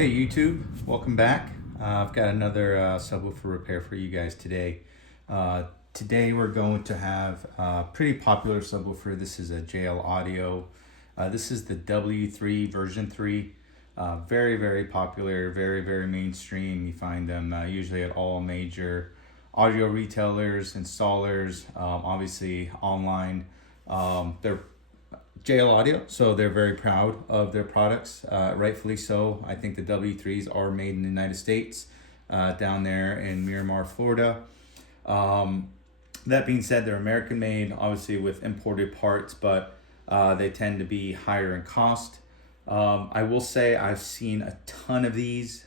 Hey YouTube, welcome back. I've got another subwoofer repair for you guys today. Today we're going to have a pretty popular subwoofer. This is a JL Audio. This is the W3 version 3. Very popular, very mainstream. You find them usually at all major audio retailers, installers, obviously online. They're JL Audio, so they're very proud of their products, rightfully so. I think the W3s are made in the United States, down there in Miramar, Florida. That being said, they're American made, obviously with imported parts, but they tend to be higher in cost. I will say I've seen a ton of these,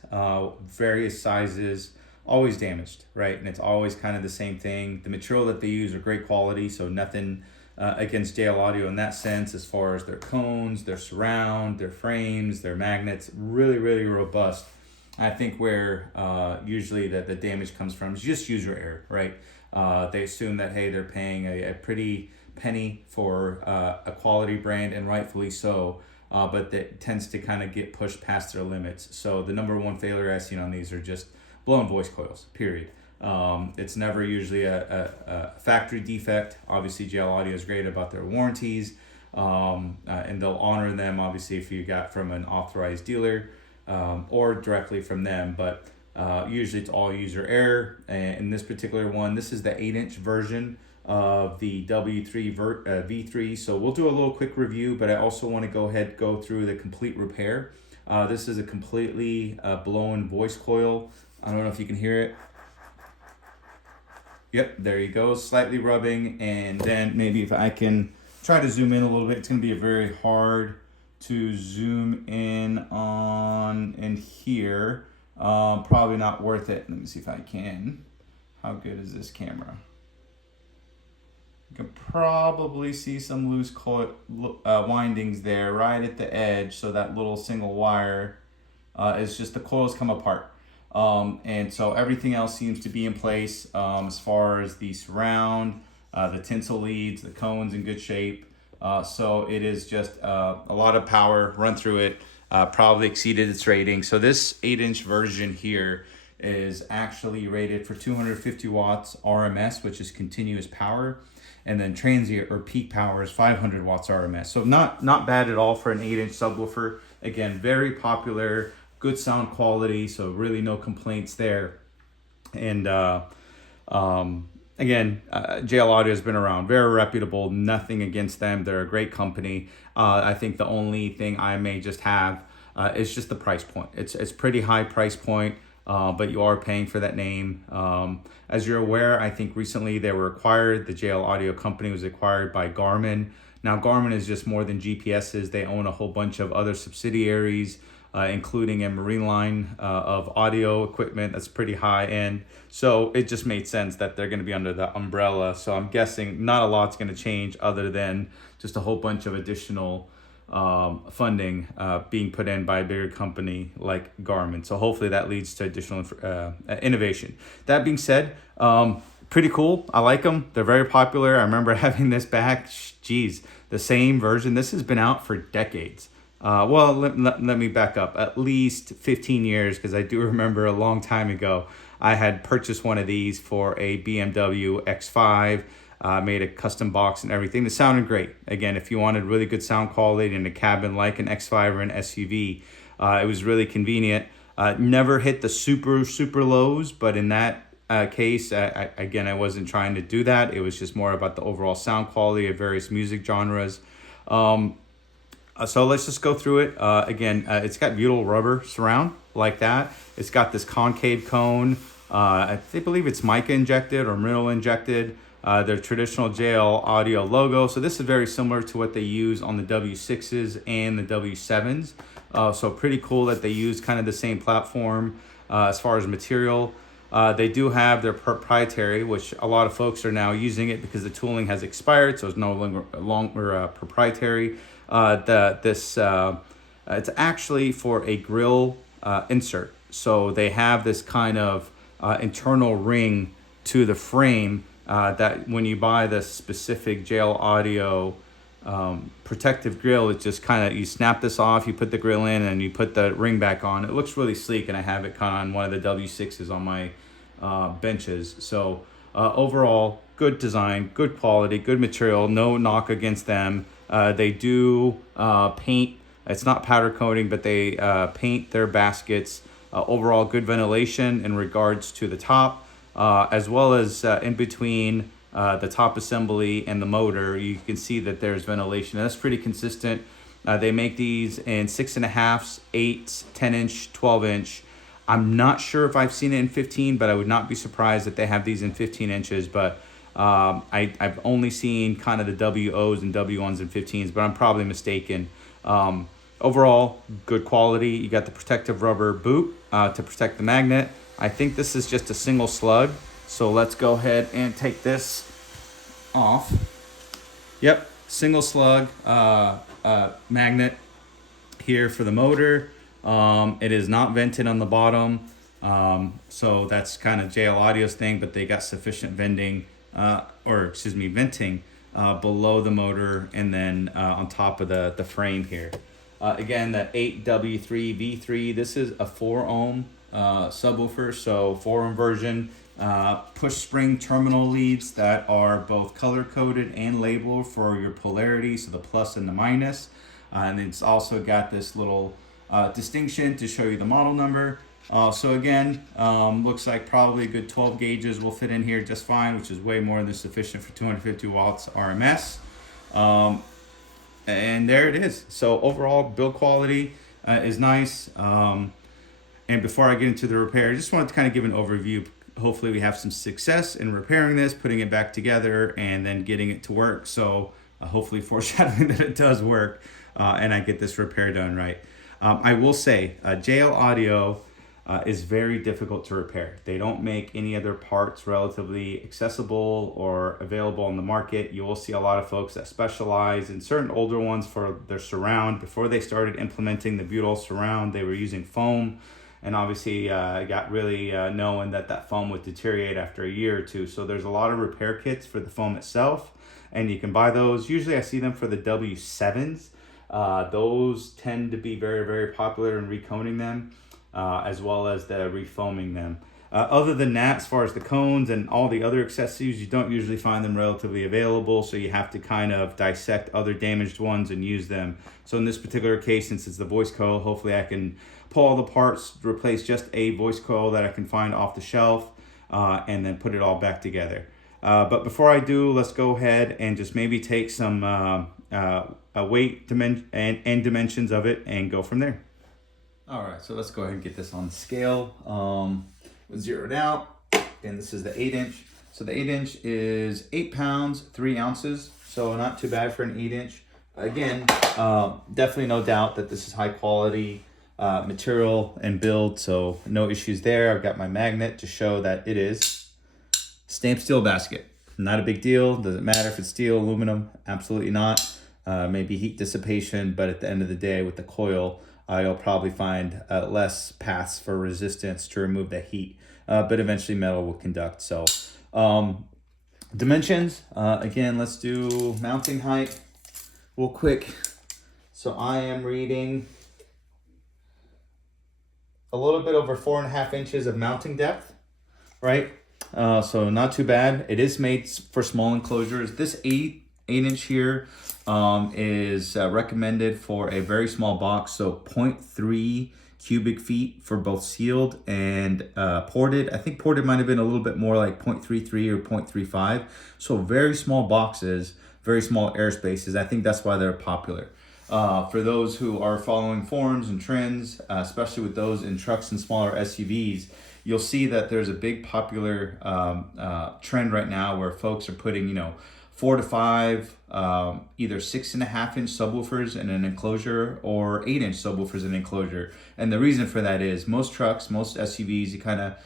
various sizes, always damaged, right? And it's always kind of the same thing. The material that they use are great quality, so nothing against JL Audio in that sense, as far as their cones, their surround, their frames, their magnets, really robust. I think where usually the damage comes from is just user error, right? They assume that, hey, they're paying a pretty penny for a quality brand, and rightfully so, but that tends to kind of get pushed past their limits. So the number one failure I've seen on these are just blown voice coils, period. It's never usually a factory defect. Obviously, JL Audio is great about their warranties, and they'll honor them, obviously, if you got from an authorized dealer or directly from them. But usually it's all user error. And in this particular one, this is the 8-inch version of the W3 V3. So we'll do a little quick review, but I also want to go through the complete repair. This is a completely blown voice coil. I don't know if you can hear it. Yep, there you go, slightly rubbing, and then maybe if I can try to zoom in a little bit, it's gonna be very hard to zoom in on in here. Probably not worth it. Let me see if I can. How good is this camera? You can probably see some loose coil windings there right at the edge, so that little single wire is just the coils come apart. And so everything else seems to be in place, as far as the surround, the tinsel leads, the cones in good shape. So it is just a lot of power run through it, probably exceeded its rating. So this 8-inch version here is actually rated for 250 watts RMS, which is continuous power. And then transient or peak power is 500 watts RMS. So not bad at all for an 8-inch subwoofer. Again, very popular. Good sound quality, so really no complaints there. And again, JL Audio has been around, very reputable, nothing against them. They're a great company. I think the only thing I may just have is just the price point. It's pretty high price point, but you are paying for that name. As you're aware, I think recently they were acquired. The JL Audio company was acquired by Garmin. Now Garmin is just more than GPSs. They own a whole bunch of other subsidiaries, including a marine line of audio equipment that's pretty high end. So it just made sense that they're going to be under the umbrella. So I'm guessing not a lot's going to change other than just a whole bunch of additional funding being put in by a bigger company like Garmin. So hopefully that leads to additional innovation. That being said, pretty cool. I like them. They're very popular. I remember having this back, the same version. This has been out for decades. Well, let me back up, at least 15 years, because I do remember a long time ago, I had purchased one of these for a BMW X5, made a custom box and everything. It sounded great. Again, if you wanted really good sound quality in a cabin like an X5 or an SUV, it was really convenient. Never hit the super lows, but in that case, again, I wasn't trying to do that. It was just more about the overall sound quality of various music genres. So let's just go through it. Again, it's got butyl rubber surround like that. It's got this concave cone. I believe it's mica injected or mineral injected. Their traditional JL Audio logo. So this is very similar to what they use on the W6s and the W7s. So pretty cool that they use kind of the same platform as far as material. They do have their proprietary, which a lot of folks are now using it because the tooling has expired, so it's no longer proprietary. It's actually for a grill insert. So they have this kind of internal ring to the frame that when you buy the specific JL Audio protective grill. It's just kind of, you snap this off, you put the grill in, and you put the ring back on. It looks really sleek, and I have it kind of on one of the W6s on my benches. So overall, good design, good quality, good material, no knock against them. They do paint. It's not powder coating, but they paint their baskets. Overall, good ventilation in regards to the top, as well as in between the top assembly and the motor. You can see that there's ventilation. That's pretty consistent. They make these in 6.5, 8, 10 inch, 12 inch. I'm not sure if I've seen it in 15, but I would not be surprised that they have these in 15 inches. But I've only seen kind of the WOs and W1s and 15s, but I'm probably mistaken. Overall, good quality. You got the protective rubber boot to protect the magnet. I think this is just a single slug. So let's go ahead and take this off. Yep, single slug magnet here for the motor. It is not vented on the bottom. So that's kind of JL Audio's thing, but they got sufficient venting below the motor and then on top of the frame here. Again, that 8W3V3, this is a 4 ohm subwoofer, so 4 ohm version. Push spring terminal leads that are both color coded and labeled for your polarity, so the plus and the minus. And it's also got this little distinction to show you the model number. So again, looks like probably a good 12 gauges will fit in here just fine, which is way more than sufficient for 250 watts RMS. And there it is. So overall, build quality is nice. And before I get into the repair, I just wanted to kind of give an overview. Hopefully we have some success in repairing this, putting it back together, and then getting it to work. So hopefully foreshadowing that it does work and I get this repair done right. I will say JL Audio is very difficult to repair. They don't make any other parts relatively accessible or available on the market. You will see a lot of folks that specialize in certain older ones for their surround. Before they started implementing the butyl surround, they were using foam, and obviously got really knowing that foam would deteriorate after a year or two. So there's a lot of repair kits for the foam itself, and you can buy those. Usually I see them for the W7s. Those tend to be very, very popular in reconing them. As well as the refoaming them. Other than that, as far as the cones and all the other accessories, you don't usually find them relatively available, so you have to kind of dissect other damaged ones and use them. So in this particular case, since it's the voice coil, hopefully I can pull all the parts, replace just a voice coil that I can find off the shelf, and then put it all back together. But before I do, let's go ahead and just maybe take some weight and dimensions of it and go from there. All right, so let's go ahead and get this on the scale. Zeroed out, and this is the 8 inch. So the 8 inch is 8 pounds, 3 ounces. So not too bad for an 8 inch. Again, definitely no doubt that this is high quality material and build, so no issues there. I've got my magnet to show that it is stamped steel basket. Not a big deal. Doesn't matter if it's steel, aluminum, absolutely not. Maybe heat dissipation, but at the end of the day with the coil, you'll probably find less paths for resistance to remove the heat, but eventually metal will conduct. So dimensions, again, let's do mounting height real quick. So I am reading a little bit over 4.5 inches of mounting depth, right? So not too bad. It is made for small enclosures. This 8 inch here is recommended for a very small box, so 0.3 cubic feet for both sealed and ported. I think ported might have been a little bit more like 0.33 or 0.35. So very small boxes, very small airspaces. I think that's why they're popular. For those who are following forums and trends, especially with those in trucks and smaller SUVs, you'll see that there's a big popular trend right now where folks are putting, 4 to 5, either 6.5 inch subwoofers in an enclosure or 8 inch subwoofers in an enclosure. And the reason for that is most trucks, most SUVs, you kind of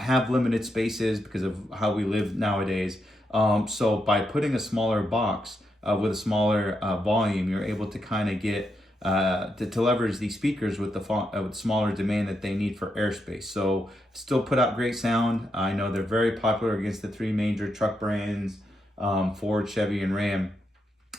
have limited spaces because of how we live nowadays. So by putting a smaller box with a smaller volume, you're able to kind of get to leverage these speakers with the smaller demand that they need for airspace. So still put out great sound. I know they're very popular against the 3 major truck brands, Ford, Chevy, and Ram.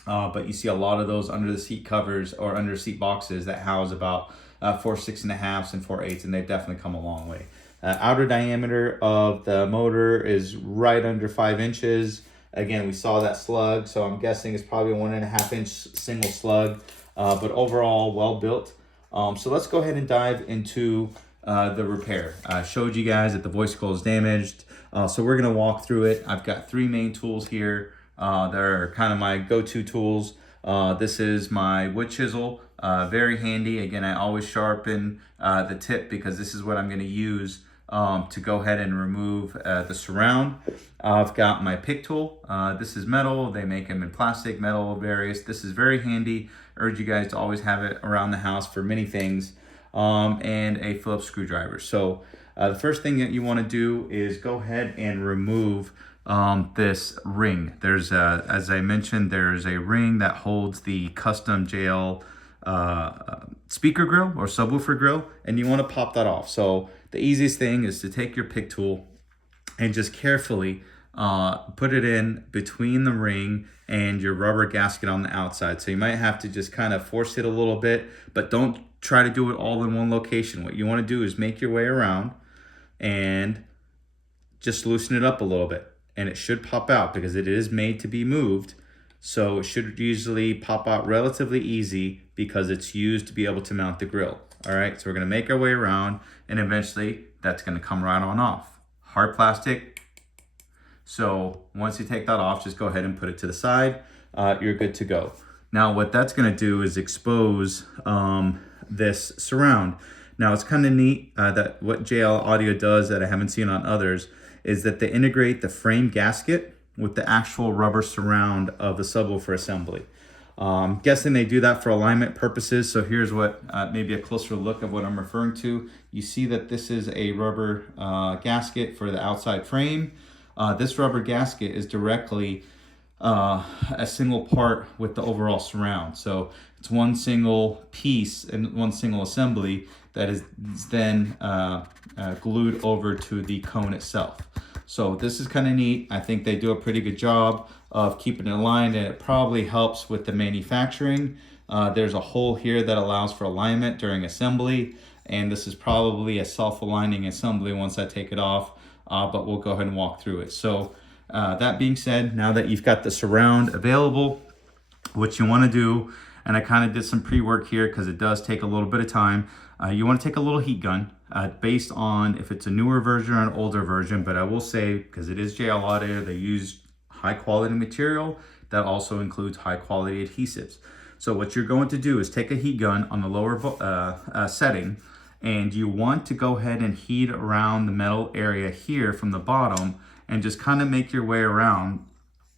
But you see a lot of those under the seat covers or under seat boxes that house about 4 6.5s and 4/8, and they've definitely come a long way. Outer diameter of the motor is right under 5 inches. Again, we saw that slug, so I'm guessing it's probably a 1.5-inch single slug, but overall well built. So let's go ahead and dive into the repair. I showed you guys that the voice coil is damaged, so we're gonna walk through it. I've got 3 main tools here. They're kind of my go-to tools. This is my wood chisel, very handy. Again, I always sharpen the tip because this is what I'm gonna use to go ahead and remove the surround. I've got my pick tool. This is metal. They make them in plastic, metal, various. This is very handy. Urge you guys to always have it around the house for many things. And a Phillips screwdriver. So the first thing that you want to do is go ahead and remove this ring. There's as I mentioned, there's a ring that holds the custom JL speaker grill or subwoofer grill, and you want to pop that off. So the easiest thing is to take your pick tool and just carefully put it in between the ring and your rubber gasket on the outside. So you might have to just kind of force it a little bit, but don't try to do it all in one location. What you want to do is make your way around and just loosen it up a little bit, and it should pop out because it is made to be moved. So it should usually pop out relatively easy because it's used to be able to mount the grill. All right, so we're gonna make our way around, and eventually that's gonna come right on off. Hard plastic. So once you take that off, just go ahead and put it to the side. You're good to go. Now what that's gonna do is expose this surround. Now it's kind of neat that what JL Audio does that I haven't seen on others is that they integrate the frame gasket with the actual rubber surround of the subwoofer assembly. I'm guessing they do that for alignment purposes. So here's what maybe a closer look of what I'm referring to. You see that this is a rubber gasket for the outside frame. This rubber gasket is directly a single part with the overall surround. So it's one single piece and one single assembly that is then glued over to the cone itself. So this is kind of neat. I think they do a pretty good job of keeping it aligned, and it probably helps with the manufacturing. There's a hole here that allows for alignment during assembly, and this is probably a self-aligning assembly once I take it off, but we'll go ahead and walk through it. So that being said, now that you've got the surround available, what you want to do, and I kind of did some pre-work here because it does take a little bit of time, you want to take a little heat gun based on if it's a newer version or an older version, but I will say, because it is JL Audio, they use high quality material that also includes high quality adhesives. So what you're going to do is take a heat gun on the lower setting, and you want to go ahead and heat around the metal area here from the bottom and just kind of make your way around.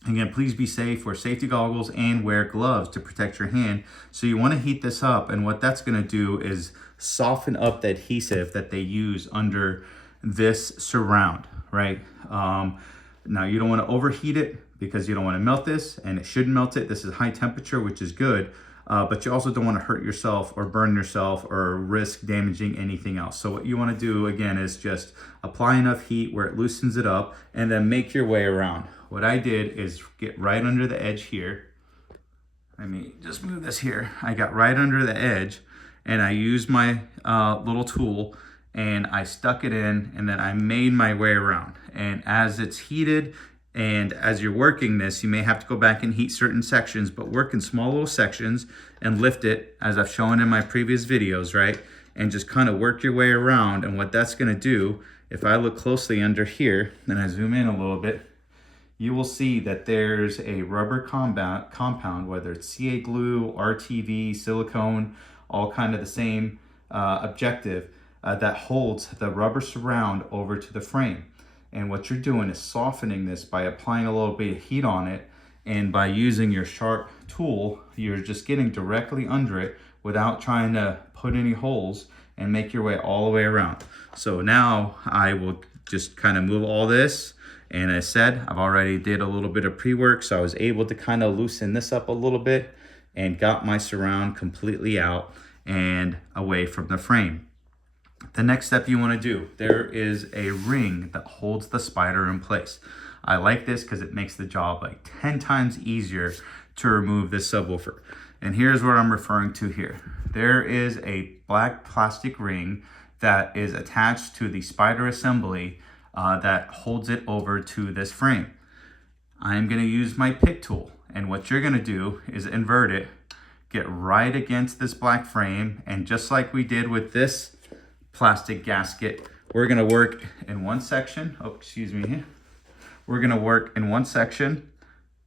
Again, please be safe, wear safety goggles and wear gloves to protect your hand. So you want to heat this up, and what that's going to do is soften up the adhesive that they use under this surround, right? Now you don't want to overheat it because you don't want to melt this, and it shouldn't melt it. This is high temperature, which is good, but you also don't want to hurt yourself or burn yourself or risk damaging anything else. So what you want to do, again, is just apply enough heat where it loosens it up and then make your way around. What I did is get right under the edge here. Let me just move this here. I got right under the edge, and I used my little tool, and I stuck it in, and then I made my way around. And as it's heated, and as you're working this, you may have to go back and heat certain sections, but work in small little sections and lift it, as I've shown in my previous videos, right? And just kind of work your way around. And what that's gonna do, if I look closely under here, and I zoom in a little bit, you will see that there's a rubber compound, whether it's CA glue, RTV, silicone, all kind of the same objective, that holds the rubber surround over to the frame. And what you're doing is softening this by applying a little bit of heat on it, and by using your sharp tool, you're just getting directly under it without trying to put any holes, and make your way all the way around. So now I will just kind of move all this. And as I said, I've already did a little bit of pre-work, so I was able to kind of loosen this up a little bit and got my surround completely out and away from the frame. The next step you want to do, there is a ring that holds the spider in place. I like this because it makes the job like 10 times easier to remove this subwoofer. And here's what I'm referring to here. There is a black plastic ring that is attached to the spider assembly that holds it over to this frame. I'm gonna use my pick tool, and what you're gonna do is invert it, get right against this black frame, and just like we did with this plastic gasket, we're gonna work in one section. Oh, excuse me. We're gonna work in one section,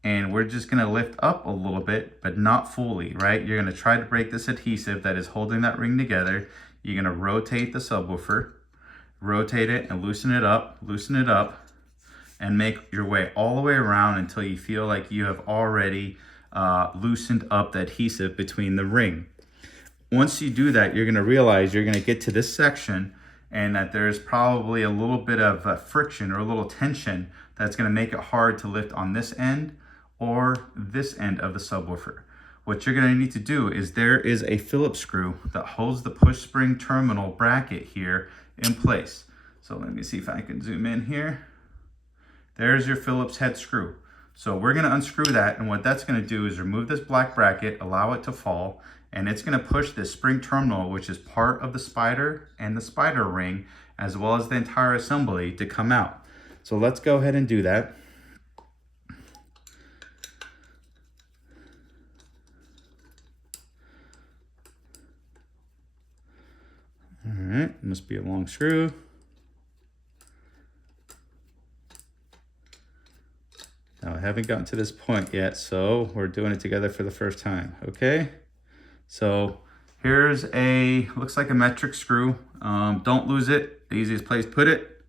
and we're just gonna lift up a little bit, but not fully, right? You're gonna try to break this adhesive that is holding that ring together. You're gonna rotate the subwoofer, rotate it and loosen it up, and make your way all the way around until you feel like you have already loosened up the adhesive between the ring. Once you do that, you're gonna realize you're gonna get to this section and that there's probably a little bit of friction or a little tension that's gonna make it hard to lift on this end or this end of the subwoofer. What you're gonna need to do is there is a Phillips screw that holds the push spring terminal bracket here in place. So let me see if I can zoom in here. There's your Phillips head screw. So we're gonna unscrew that, and what that's gonna do is remove this black bracket, allow it to fall, and it's gonna push this spring terminal, which is part of the spider and the spider ring, as well as the entire assembly, to come out. So let's go ahead and do that. All right, must be a long screw. Now I haven't gotten to this point yet, so we're doing it together for the first time, okay? So here's looks like a metric screw. Don't lose it. The easiest place to put it,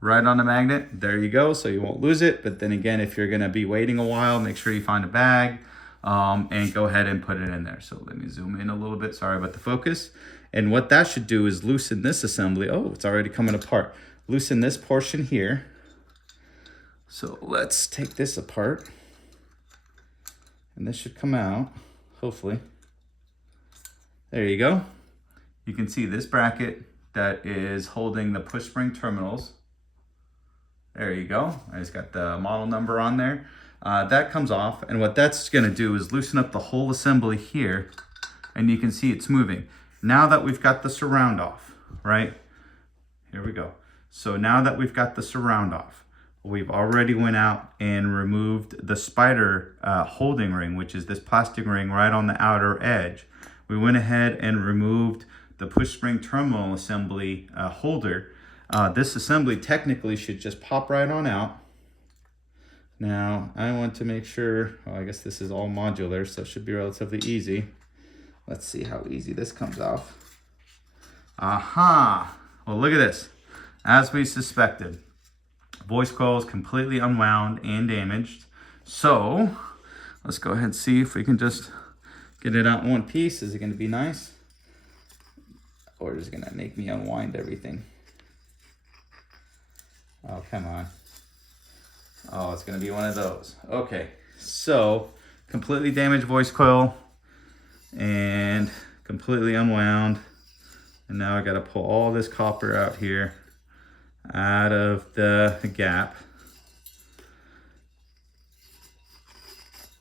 right on the magnet. There you go, so you won't lose it. But then again, if you're gonna be waiting a while, make sure you find a bag and go ahead and put it in there. So let me zoom in a little bit, sorry about the focus. And what that should do is loosen this assembly. Oh, it's already coming apart. Loosen this portion here. So let's take this apart, and this should come out, hopefully. There you go. You can see this bracket that is holding the push spring terminals. There you go. I just got the model number on there. That comes off, and what that's gonna do is loosen up the whole assembly here, and you can see it's moving. Now that we've got the surround off, right? Here we go. So now that we've got the surround off, we've already went out and removed the spider holding ring, which is this plastic ring right on the outer edge. We went ahead and removed the push spring terminal assembly holder. This assembly technically should just pop right on out. Now I want to make sure, I guess this is all modular, so it should be relatively easy. Let's see how easy this comes off. Aha! Well, look at this. As we suspected, voice coil is completely unwound and damaged. So let's go ahead and see if we can just get it out in one piece. Is it going to be nice? Or is it going to make me unwind everything? Oh, come on. Oh, it's going to be one of those. Okay, so completely damaged voice coil and completely unwound. And now I got to pull all this copper out here out of the gap,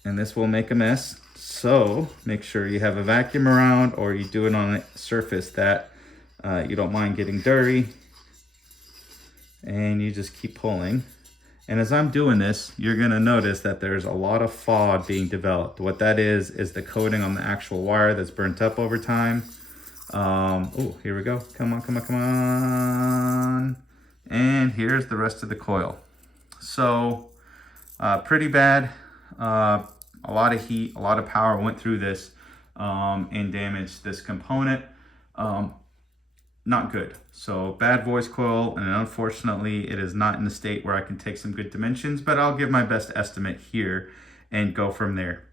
and this will make a mess. So make sure you have a vacuum around, or you do it on a surface that you don't mind getting dirty, and you just keep pulling. And as I'm doing this, you're gonna notice that there's a lot of FOD being developed. What that is the coating on the actual wire that's burnt up over time. Oh, here we go. Come on, come on, come on. And here's the rest of the coil. So pretty bad. A lot of heat, a lot of power went through this and damaged this component. Not good. So bad voice coil, and unfortunately it is not in a state where I can take some good dimensions, but I'll give my best estimate here and go from there.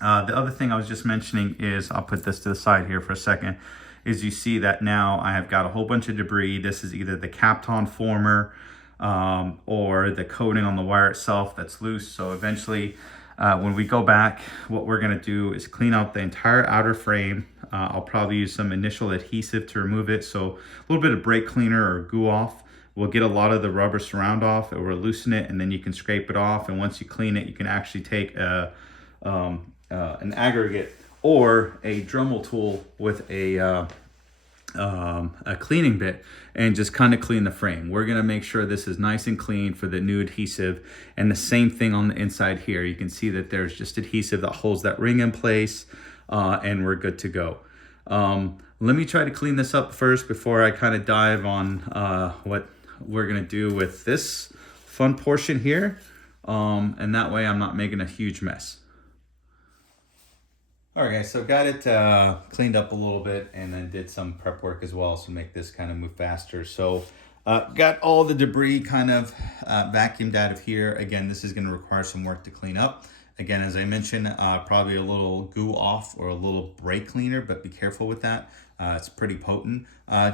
The other thing I was just mentioning is, I'll put this to the side here for a second, is you see that now I have got a whole bunch of debris. This is either the Kapton former or the coating on the wire itself that's loose. So eventually when we go back, what we're gonna do is clean out the entire outer frame. I'll probably use some initial adhesive to remove it. So a little bit of brake cleaner or goo off will get a lot of the rubber surround off. It will loosen it, and then you can scrape it off. And once you clean it, you can actually take a an aggregate or a Dremel tool with a cleaning bit and just kind of clean the frame. We're gonna make sure this is nice and clean for the new adhesive, and the same thing on the inside here. You can see that there's just adhesive that holds that ring in place, and we're good to go. Let me try to clean this up first before I kind of dive on what we're gonna do with this fun portion here, and that way I'm not making a huge mess. All right, guys, so got it cleaned up a little bit and then did some prep work as well to make this kind of move faster. So got all the debris kind of vacuumed out of here. Again, this is gonna require some work to clean up. Again, as I mentioned, probably a little goo off or a little brake cleaner, but be careful with that. It's pretty potent.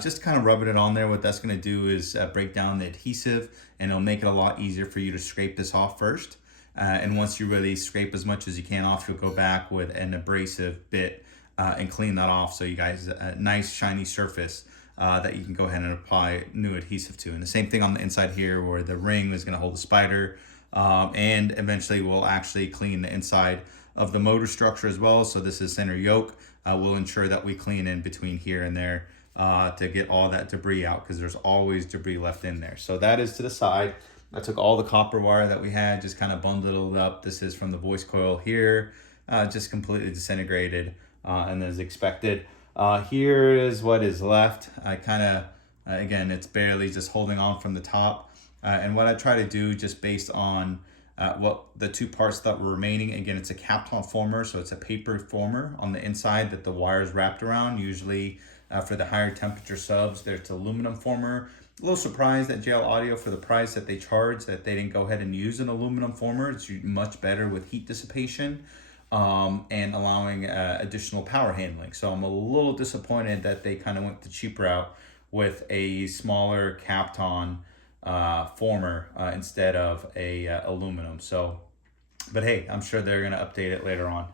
Just kind of rubbing it on there, what that's gonna do is break down the adhesive, and it'll make it a lot easier for you to scrape this off first. And once you really scrape as much as you can off, you'll go back with an abrasive bit and clean that off, so you guys a nice shiny surface that you can go ahead and apply new adhesive to. And the same thing on the inside here, where the ring is gonna hold the spider, and eventually we'll actually clean the inside of the motor structure as well. So this is center yoke. We'll ensure that we clean in between here and there to get all that debris out, because there's always debris left in there. So that is to the side. I took all the copper wire that we had, just kind of bundled it up. This is from the voice coil here, just completely disintegrated, and as expected. Here is what is left. I kind of, again, it's barely just holding on from the top. And what I try to do, just based on what the two parts that were remaining, again, it's a Kapton former, so it's a paper former on the inside that the wire is wrapped around. Usually for the higher temperature subs, there's aluminum former. A little surprised at JL Audio, for the price that they charge, that they didn't go ahead and use an aluminum former. It's much better with heat dissipation and allowing additional power handling. So I'm a little disappointed that they kind of went the cheap route with a smaller Kapton former instead of a aluminum. So, but hey, I'm sure they're gonna update it later on.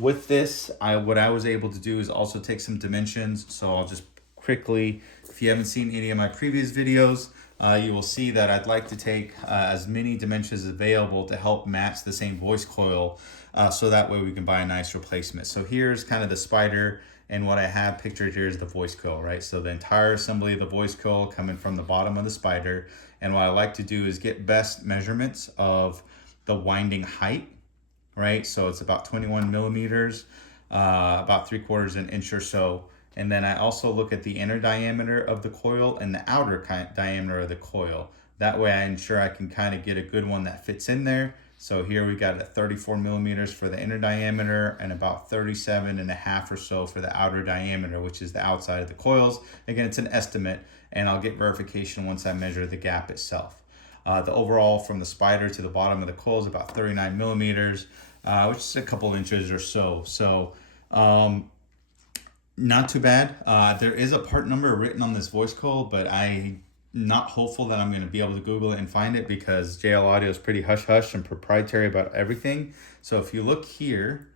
With this, what I was able to do is also take some dimensions. So I'll just quickly, if you haven't seen any of my previous videos, you will see that I'd like to take as many dimensions as available to help match the same voice coil, so that way we can buy a nice replacement. So here's kind of the spider, and what I have pictured here is the voice coil, right? So the entire assembly of the voice coil coming from the bottom of the spider. And what I like to do is get best measurements of the winding height, right? So it's about 21 millimeters, about 3/4 an inch or so. And then I also look at the inner diameter of the coil and the outer diameter of the coil. That way I ensure I can kind of get a good one that fits in there. So here we got at 34 millimeters for the inner diameter and about 37.5 or so for the outer diameter, which is the outside of the coils. Again, it's an estimate, and I'll get verification once I measure the gap itself. The overall from the spider to the bottom of the coil is about 39 millimeters, which is a couple inches or so. So, not too bad. There is a part number written on this voice coil, but I'm not hopeful that I'm going to be able to Google it and find it, because JL Audio is pretty hush-hush and proprietary about everything. So if you look here,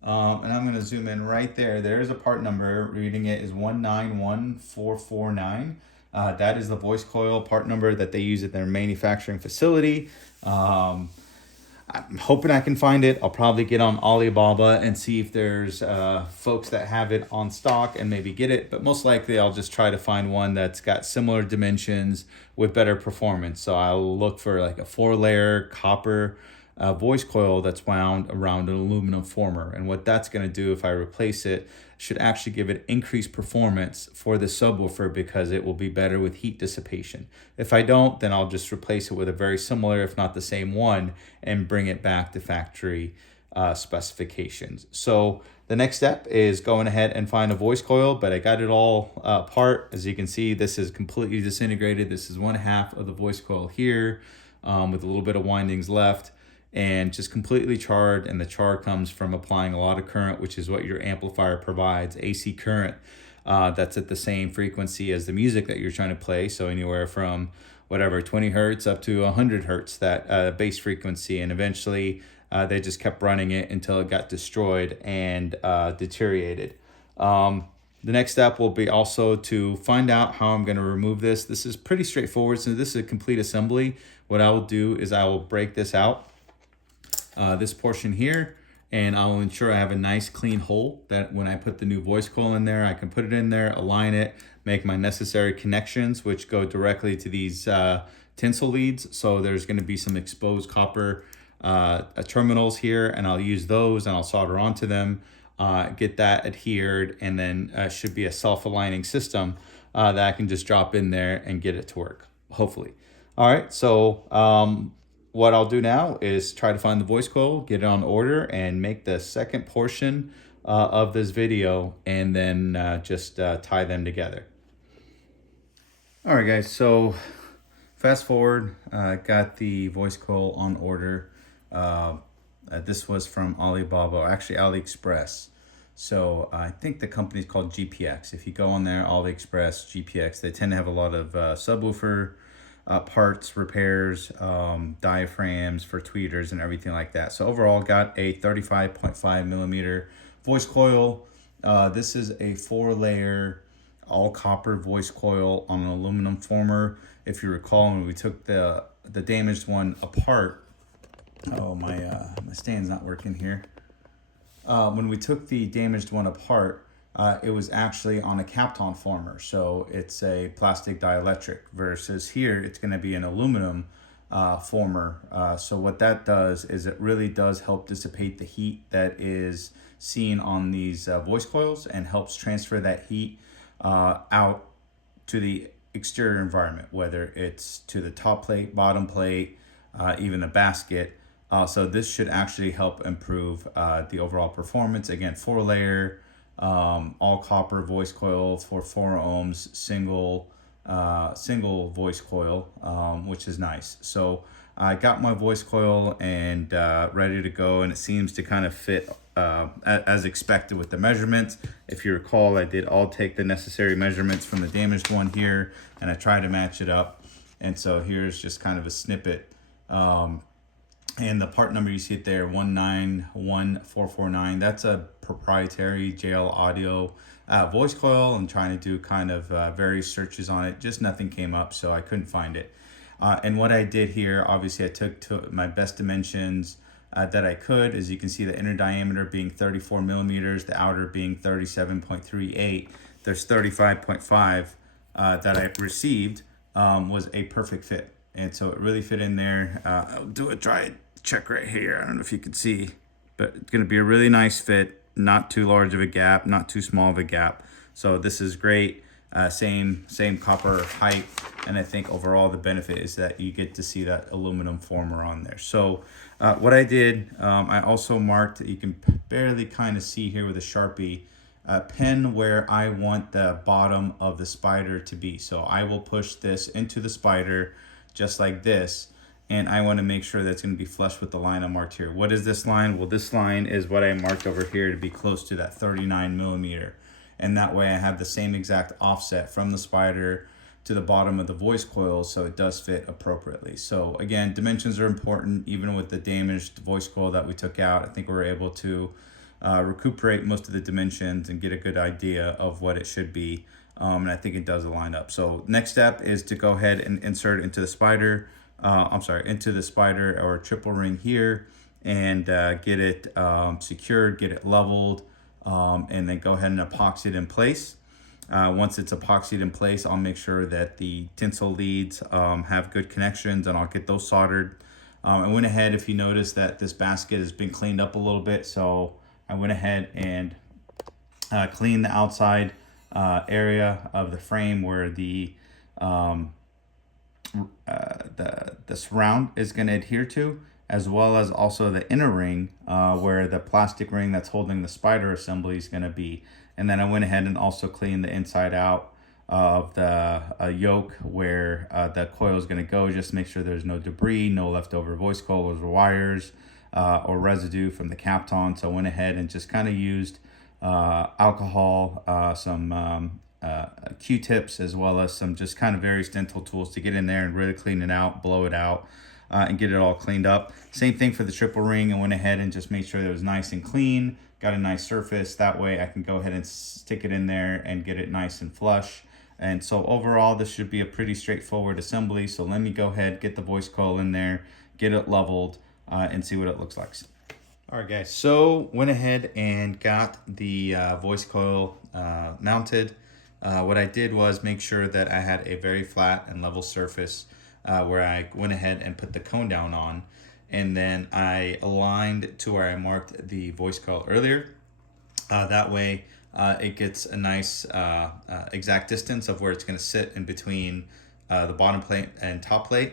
and I'm going to zoom in right there, there is a part number. Reading it is 191449. That is the voice coil part number that they use at their manufacturing facility. I'm hoping I can find it. I'll probably get on Alibaba and see if there's folks that have it on stock and maybe get it. But most likely I'll just try to find one that's got similar dimensions with better performance. So I'll look for like a 4-layer copper voice coil that's wound around an aluminum former. And what that's going to do, if I replace it, should actually give it increased performance for the subwoofer, because it will be better with heat dissipation. If I don't, then I'll just replace it with a very similar, if not the same one, and bring it back to factory specifications. So the next step is going ahead and find a voice coil, but I got it all apart. As you can see, this is completely disintegrated. This is 1/2 of the voice coil here, with a little bit of windings left, and just completely charred. And the char comes from applying a lot of current, which is what your amplifier provides, AC current, that's at the same frequency as the music that you're trying to play. So anywhere from whatever, 20 hertz up to 100 hertz, that bass frequency. And eventually they just kept running it until it got destroyed and deteriorated. The next step will be also to find out how I'm going to remove this. This is pretty straightforward. So this is a complete assembly. What I will do is I will break this out, this portion here, and I'll ensure I have a nice clean hole that when I put the new voice coil in there, I can put it in there, align it, make my necessary connections, which go directly to these tinsel leads. So there's going to be some exposed copper terminals here, and I'll use those and I'll solder onto them, get that adhered, and then should be a self-aligning system that I can just drop in there and get it to work, hopefully. All right, so what I'll do now is try to find the voice coil, get it on order, and make the second portion of this video, and then just tie them together. All right, guys, so fast forward, got the voice coil on order. This was from Alibaba, or actually AliExpress. So I think the company's called GPX. If you go on there, AliExpress, GPX, they tend to have a lot of subwoofer parts, repairs, diaphragms for tweeters and everything like that. So overall, got a 35.5 millimeter voice coil. This is a 4-layer all copper voice coil on an aluminum former. If you recall, when we took the damaged one apart, oh, my stand's not working here. When we took the damaged one apart, it was actually on a Kapton former, so it's a plastic dielectric, versus here it's going to be an aluminum former. So what that does is it really does help dissipate the heat that is seen on these voice coils, and helps transfer that heat out to the exterior environment, whether it's to the top plate, bottom plate, even the basket. So this should actually help improve the overall performance. Again, 4-layer, all copper voice coil for 4 ohms, single voice coil, which is nice. So I got my voice coil and ready to go, and it seems to kind of fit as expected with the measurements. If you recall, I did all take the necessary measurements from the damaged one here, and I tried to match it up. And so here's just kind of a snippet. And the part number, you see it there, 191449. That's a proprietary JL Audio voice coil. I'm trying to do kind of various searches on it. Just nothing came up, so I couldn't find it. And what I did here, obviously I took to my best dimensions that I could. As you can see, the inner diameter being 34 millimeters, the outer being 37.38. There's 35.5 that I received was a perfect fit. And so it really fit in there. I'll do a dry check right here. I don't know if you can see, but it's gonna be a really nice fit, not too large of a gap, not too small of a gap. So this is great. Same copper height, and I think overall the benefit is that you get to see that aluminum former on there. So what I did, I also marked, you can barely kind of see here with a Sharpie, pin where I want the bottom of the spider to be. So I will push this into the spider just like this, and I want to make sure that's going to be flush with the line I marked here. What is this line? Well, this line is what I marked over here to be close to that 39 millimeter. And that way I have the same exact offset from the spider to the bottom of the voice coil, so it does fit appropriately. So again, dimensions are important. Even with the damaged voice coil that we took out, I think we were able to recuperate most of the dimensions and get a good idea of what it should be. And I think it does line up. So next step is to go ahead and insert into the spider, into the spider or triple ring here, and get it secured, get it leveled, and then go ahead and epoxy it in place. Once it's epoxied in place, I'll make sure that the tinsel leads have good connections, and I'll get those soldered. I went ahead, if you notice that this basket has been cleaned up a little bit, so I went ahead and cleaned the outside area of the frame where the surround is going to adhere to, as well as also the inner ring where the plastic ring that's holding the spider assembly is going to be. And then I went ahead and also cleaned the inside out of the yoke where the coil is going to go, just to make sure there's no debris, no leftover voice coils or wires or residue from the Kapton. So I went ahead and just kind of used alcohol, some Q-tips, as well as some just kind of various dental tools to get in there and really clean it out, blow it out, and get it all cleaned up. Same thing for the triple ring. I went ahead and just made sure that it was nice and clean, got a nice surface. That way I can go ahead and stick it in there and get it nice and flush. And so overall, this should be a pretty straightforward assembly. So let me go ahead, get the voice coil in there, get it leveled, and see what it looks like. All right, guys, so went ahead and got the voice coil mounted. What I did was make sure that I had a very flat and level surface where I went ahead and put the cone down on, and then I aligned to where I marked the voice coil earlier. That way it gets a nice exact distance of where it's going to sit in between the bottom plate and top plate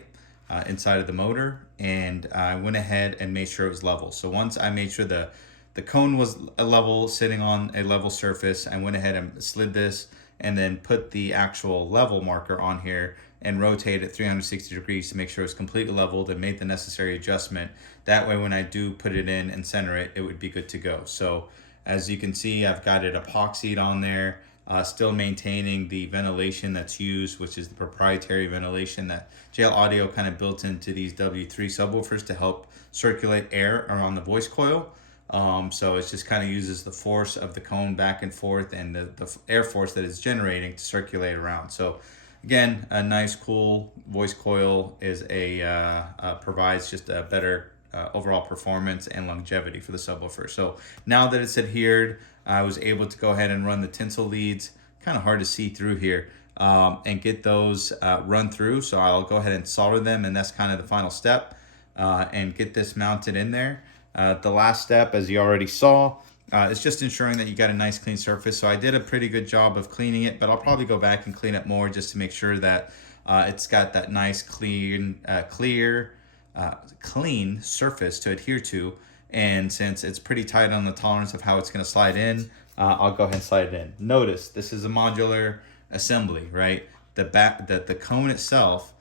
inside of the motor. And I went ahead and made sure it was level. So once I made sure the cone was a level, sitting on a level surface, I went ahead and slid this and then put the actual level marker on here and rotate it 360 degrees to make sure it's completely leveled, and made the necessary adjustment. That way when I do put it in and center it, it would be good to go. So as you can see, I've got it epoxied on there, still maintaining the ventilation that's used, which is the proprietary ventilation that JL Audio kind of built into these W3 subwoofers to help circulate air around the voice coil. So it just kind of uses the force of the cone back and forth, and the air force that it's generating to circulate around. So again, a nice, cool voice coil is provides just a better overall performance and longevity for the subwoofer. So now that it's adhered, I was able to go ahead and run the tinsel leads, kind of hard to see through here, and get those run through. So I'll go ahead and solder them, and that's kind of the final step, and get this mounted in there. The last step, as you already saw, is just ensuring that you got a nice clean surface. So I did a pretty good job of cleaning it, but I'll probably go back and clean it more just to make sure that it's got that nice clean surface to adhere to. And since it's pretty tight on the tolerance of how it's going to slide in, I'll go ahead and slide it in. Notice this is a modular assembly, right? The cone itself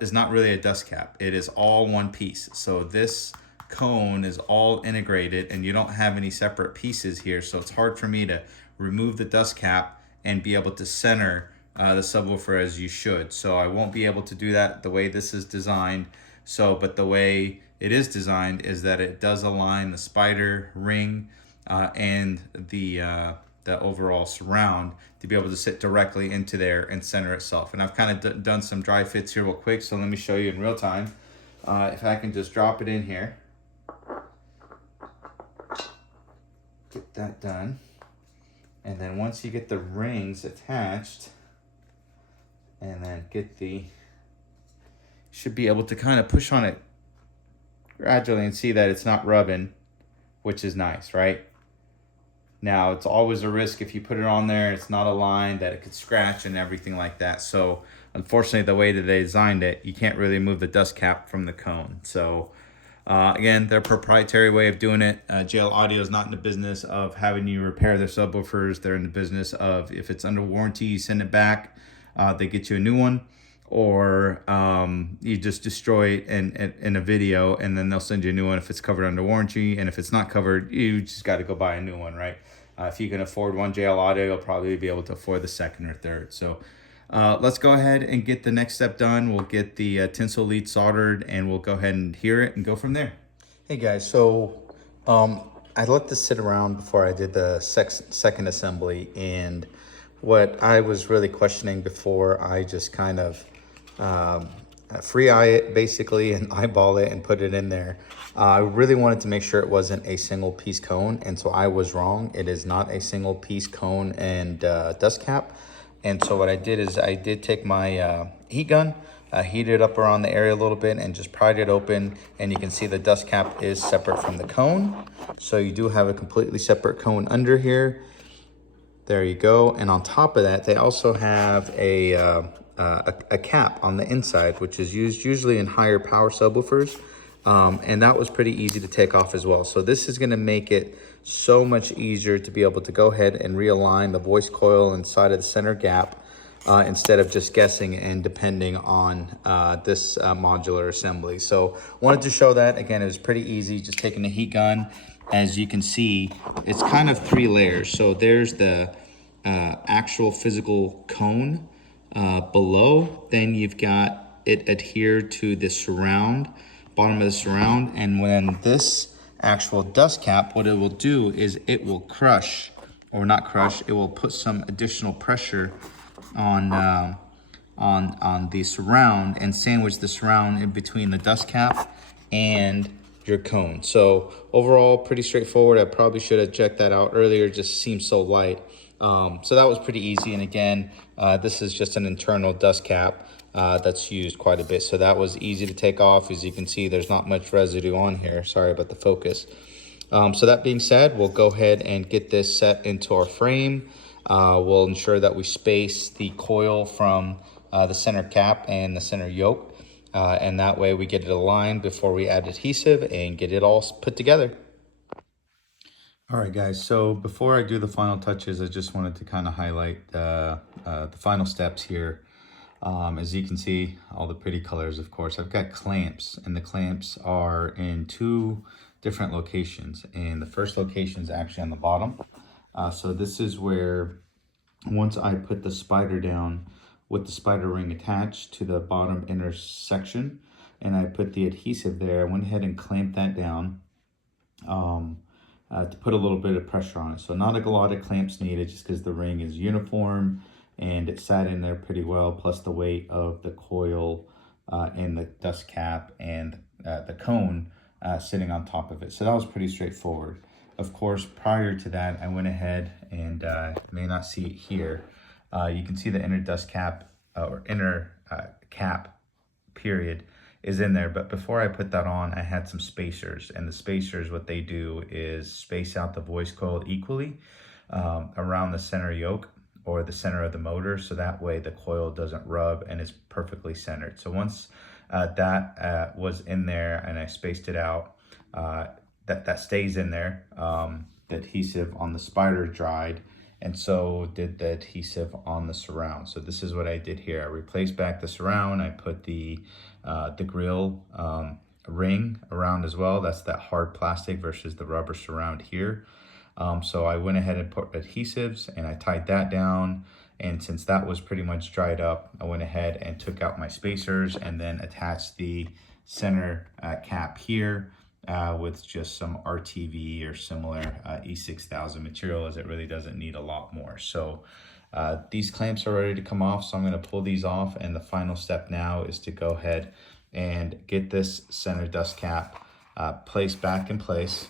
is not really a dust cap. It is all one piece. So this cone is all integrated, and you don't have any separate pieces here. So it's hard for me to remove the dust cap and be able to center the subwoofer as you should. So I won't be able to do that the way this is designed. But the way it is designed is that it does align the spider ring and the overall surround to be able to sit directly into there and center itself. And I've kind of done some dry fits here real quick, so let me show you in real time. If I can just drop it in here, get that done, and then once you get the rings attached, and then should be able to kind of push on it gradually and see that it's not rubbing, which is nice, right? Now, it's always a risk if you put it on there, it's not aligned, that it could scratch and everything like that. So unfortunately, the way that they designed it, you can't really move the dust cap from the cone. So again, their proprietary way of doing it. JL Audio is not in the business of having you repair their subwoofers. They're in the business of, if it's under warranty, you send it back, they get you a new one, or you just destroy it in a video, and then they'll send you a new one if it's covered under warranty. And if it's not covered, you just got to go buy a new one, right? If you can afford one JL Audio, you'll probably be able to afford the second or third. So let's go ahead and get the next step done. We'll get the tinsel lead soldered, and we'll go ahead and adhere it and go from there. Hey guys, so I let this sit around before I did the second assembly, and what I was really questioning before I just kind of free eye it basically and eyeball it and put it in there. I really wanted to make sure it wasn't a single piece cone, and so I was wrong. It is not a single piece cone and dust cap. And so what I did is I did take my heat gun, heated it up around the area a little bit, and just pried it open, and you can see the dust cap is separate from the cone. So you do have a completely separate cone under here. There you go. And on top of that, they also have a cap on the inside, which is used usually in higher power subwoofers. And that was pretty easy to take off as well. So this is going to make it so much easier to be able to go ahead and realign the voice coil inside of the center gap, instead of just guessing and depending on this modular assembly. So wanted to show that. Again, it was pretty easy, just taking the heat gun. As you can see, it's kind of 3 layers. So there's the actual physical cone below. Then you've got it adhered to the surround, bottom of the surround. And when this actual dust cap, what it will do is it will crush, or not crush, it will put some additional pressure on the surround and sandwich the surround in between the dust cap and your cone. So overall, pretty straightforward. I probably should have checked that out earlier. It just seems so light. So that was pretty easy. And again, this is just an internal dust cap that's used quite a bit. So that was easy to take off. As you can see, there's not much residue on here. Sorry about the focus. So that being said, we'll go ahead and get this set into our frame. We'll ensure that we space the coil from the center cap and the center yoke. And that way we get it aligned before we add adhesive and get it all put together. All right, guys, so before I do the final touches, I just wanted to kind of highlight the final steps here. As you can see, all the pretty colors, of course. I've got clamps, and the clamps are in 2 different locations. And the first location is actually on the bottom. So this is where, once I put the spider down with the spider ring attached to the bottom inner section, and I put the adhesive there, I went ahead and clamped that down to put a little bit of pressure on it. So not a lot of clamps needed, just because the ring is uniform and it sat in there pretty well, plus the weight of the coil and the dust cap and the cone sitting on top of it. So that was pretty straightforward. Of course, prior to that, I went ahead and you may not see it here. You can see the inner dust cap or inner cap period is in there, but before I put that on, I had some spacers, and the spacers, what they do is space out the voice coil equally around the center yoke or the center of the motor, so that way the coil doesn't rub and is perfectly centered. So once that was in there and I spaced it out, that stays in there. The adhesive on the spider dried, and so did the adhesive on the surround. So this is what I did here. I replaced back the surround. I put the grill ring around as well. That's that hard plastic versus the rubber surround here. So I went ahead and put adhesives and I tied that down. And since that was pretty much dried up, I went ahead and took out my spacers and then attached the center cap here with just some RTV or similar E6000 material, as it really doesn't need a lot more. So these clamps are ready to come off, so I'm going to pull these off, and the final step now is to go ahead and get this center dust cap placed back in place,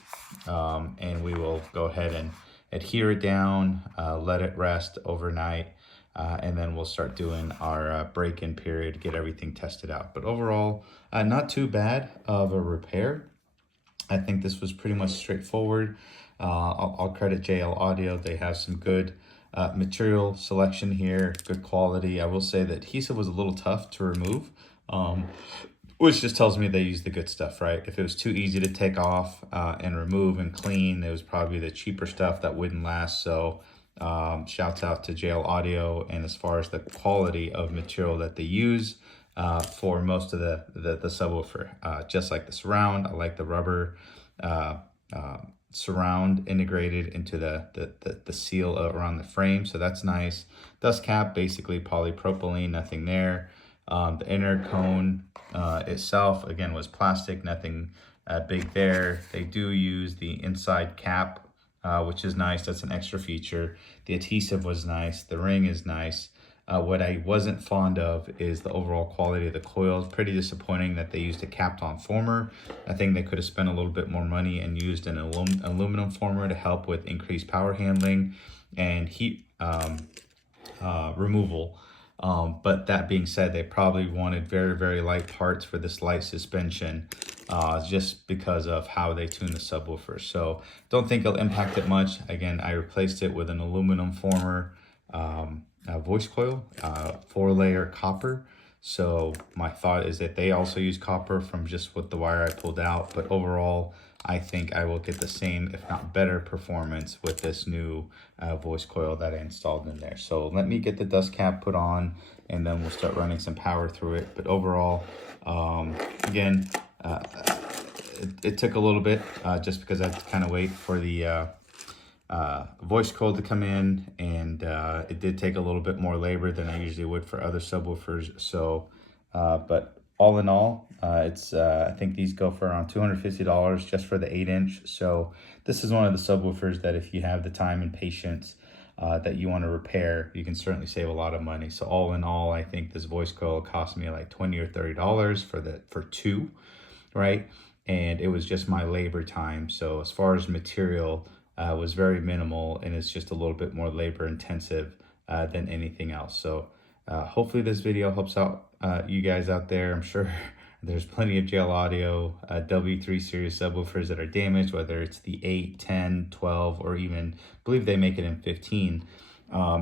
and we will go ahead and adhere it down, let it rest overnight, and then we'll start doing our break-in period, get everything tested out. But overall, not too bad of a repair. I think this was pretty much straightforward. I'll credit JL Audio. They have some good material selection here, good quality. I will say that adhesive was a little tough to remove, which just tells me they use the good stuff, right? If it was too easy to take off and remove and clean, it was probably the cheaper stuff that wouldn't last. So shouts out to JL Audio. And as far as the quality of material that they use, for most of the subwoofer, just like the surround, I like the rubber surround integrated into the seal around the frame, so that's nice. Dust cap, basically polypropylene, nothing there. The inner cone itself, again, was plastic, nothing big there. They do use the inside cap, which is nice. That's an extra feature. The adhesive was nice. The ring is nice. What I wasn't fond of is the overall quality of the coils. Pretty disappointing that they used a capped-on former. I think they could have spent a little bit more money and used an aluminum former to help with increased power handling and heat removal. But that being said, they probably wanted very, very light parts for this light suspension, just because of how they tune the subwoofer. So don't think it'll impact it much. Again, I replaced it with an aluminum former voice coil, 4-layer copper. So my thought is that they also use copper from just with the wire I pulled out. But overall, I think I will get the same, if not better, performance with this new voice coil that I installed in there. So let me get the dust cap put on, and then we'll start running some power through it. But overall, again, it took a little bit just because I had to kind of wait for the voice coil to come in, and it did take a little bit more labor than I usually would for other subwoofers. So, but all in all, I think these go for around $250 just for the 8-inch. So this is one of the subwoofers that if you have the time and patience that you want to repair, you can certainly save a lot of money. So all in all, I think this voice coil cost me like $20 or $30 for two, right? and it was just my labor time. So as far as material, was very minimal, and it's just a little bit more labor intensive than anything else. So hopefully this video helps out you guys out there. I'm sure there's plenty of JL Audio W3 series subwoofers that are damaged, whether it's the 8, 10, 12, or even, I believe they make it in 15.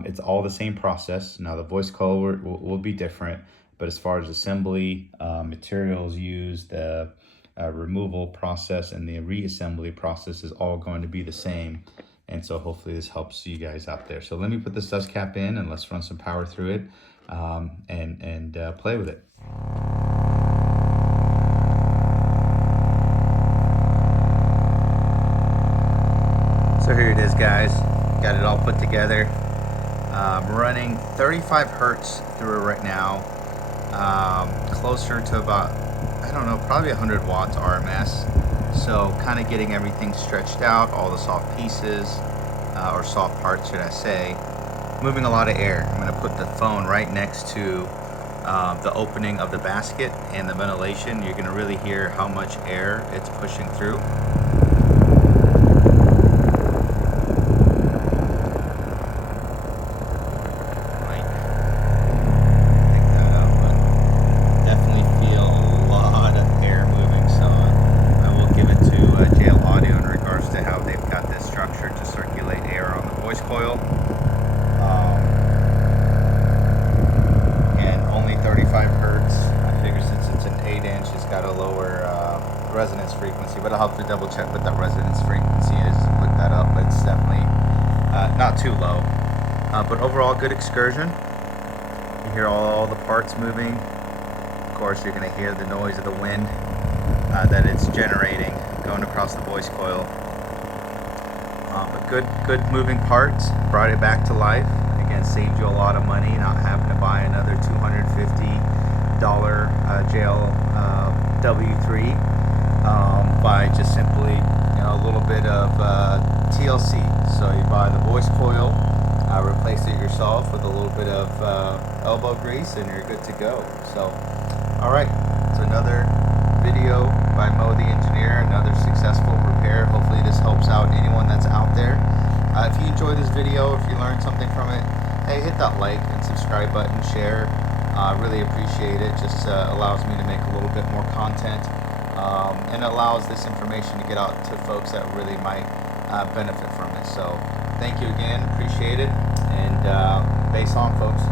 It's all the same process. Now the voice coil will be different, but as far as assembly, materials used, the removal process and the reassembly process is all going to be the same. And so hopefully this helps you guys out there. So let me put the sus cap in and let's run some power through it and play with it. So here it is, guys. Got it all put together. I'm running 35 hertz through it right now. Closer to about, I don't know, probably 100 watts RMS. So kind of getting everything stretched out, all the soft pieces, or soft parts should I say. Moving a lot of air. I'm going to put the phone right next to the opening of the basket and the ventilation. You're going to really hear how much air it's pushing through. Coil, and only 35 hertz. I figure since it's an 8-inch, it's got a lower resonance frequency, but I'll have to double check what that resonance frequency is and look that up. But it's definitely not too low, but overall good excursion. You hear all the parts moving. Of course, you're going to hear the noise of the wind that it's generating going across the voice coil. But good moving parts. Brought it back to life. Again, saved you a lot of money, not having to buy another $250 JL W3 by just simply, a little bit of TLC. So you buy the voice coil, replace it yourself with a little bit of elbow grease, and you're good to go. So, all right, it's another video by Mo the Engineer, another successful repair. Hopefully this helps out anyone that's out there. If you enjoyed this video, if you learned something from it, hey, hit that like and subscribe button, share. I really appreciate it. Just allows me to make a little bit more content, and allows this information to get out to folks that really might benefit from it. So thank you again, appreciate it, and bass on, folks.